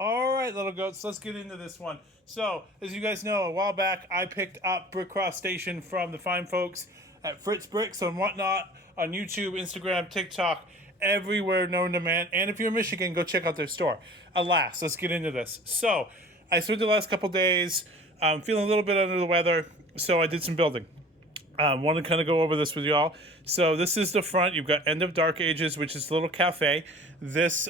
All right, little goats, let's get into this one. So, as you guys know, a while back, I picked up Brickcross Station from the fine folks at Fritz Bricks and whatnot on YouTube, Instagram, TikTok, everywhere known to man. And if you're in Michigan, go check out their store. Alas, let's get into this. So, I spent the last couple days feeling a little bit under the weather, so I did some building. Want to kind of go over this with y'all. So this is the front. You've got End of Dark Ages, which is a little cafe. This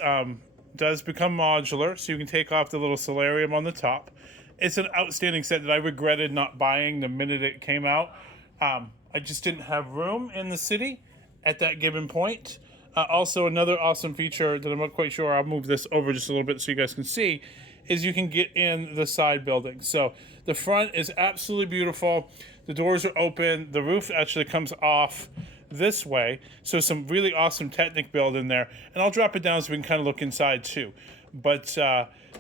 does become modular, so you can take off the little solarium on the top. It's an outstanding set that I regretted not buying the minute it came out. I just didn't have room in the city at that given point. Also, another awesome feature that I'm not quite sure, I'll move this over just a little bit so you guys can see, is you can get in the side building. So the front is absolutely beautiful. The doors are open. The roof actually comes off this way. So some really awesome Technic build in there. And I'll drop it down so we can kind of look inside too. But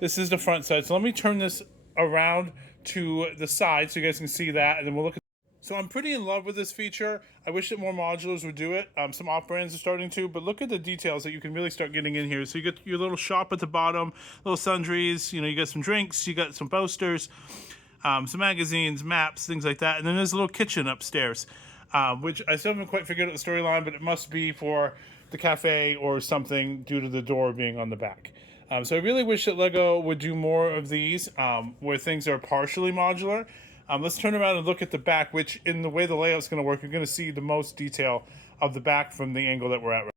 this is the front side. So let me turn this around to the side so you guys can see that. And then we'll look at. So I'm pretty in love with this feature. I wish that more modulars would do it. Some off-brands are starting to, but look at the details that you can really start getting in here. So you get your little shop at the bottom, little sundries, you know, you got some drinks, you got some posters, some magazines, maps, things like that. And then there's a little kitchen upstairs, which I still haven't quite figured out the storyline, but it must be for the cafe or something due to the door being on the back. So I really wish that LEGO would do more of these where things are partially modular. Let's turn around and look at the back, which in the way the layout's going to work, you're going to see the most detail of the back from the angle that we're at.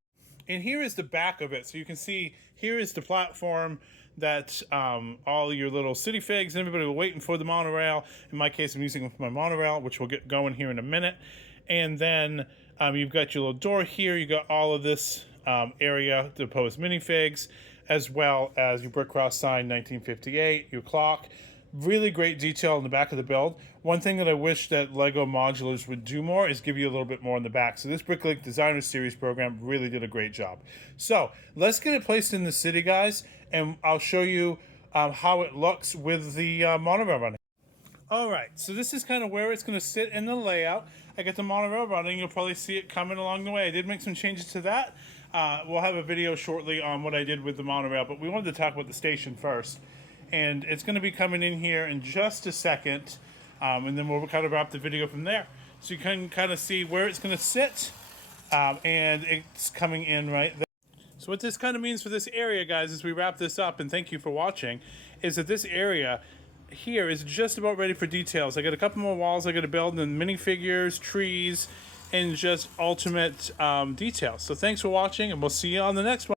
And here is the back of it. So you can see here is the platform that all your little city figs and everybody were waiting for the monorail. In my case, I'm using it for my monorail, which we'll get going here in a minute. And then you've got your little door here. You got all of this area to pose minifigs, as well as your Brickcross sign 1958, your clock. Really great detail in the back of the build. One thing that I wish that LEGO modulars would do more is give you a little bit more in the back. So this Bricklink Designer Series program really did a great job. So let's get it placed in the city, guys, and I'll show you how it looks with the monorail running. All right, so this is kind of where it's going to sit in the layout. I got the monorail running. You'll probably see it coming along the way. I did make some changes to that. We'll have a video shortly on what I did with the monorail, but we wanted to talk about the station first. And it's going to be coming in here in just a second, and then we'll kind of wrap the video from there. So you can kind of see where it's going to sit, and it's coming in right there. So what this kind of means for this area, guys, as we wrap this up, and thank you for watching, is that this area here is just about ready for details. I got a couple more walls I got to build, and minifigures, trees, and just ultimate details. So thanks for watching, and we'll see you on the next one.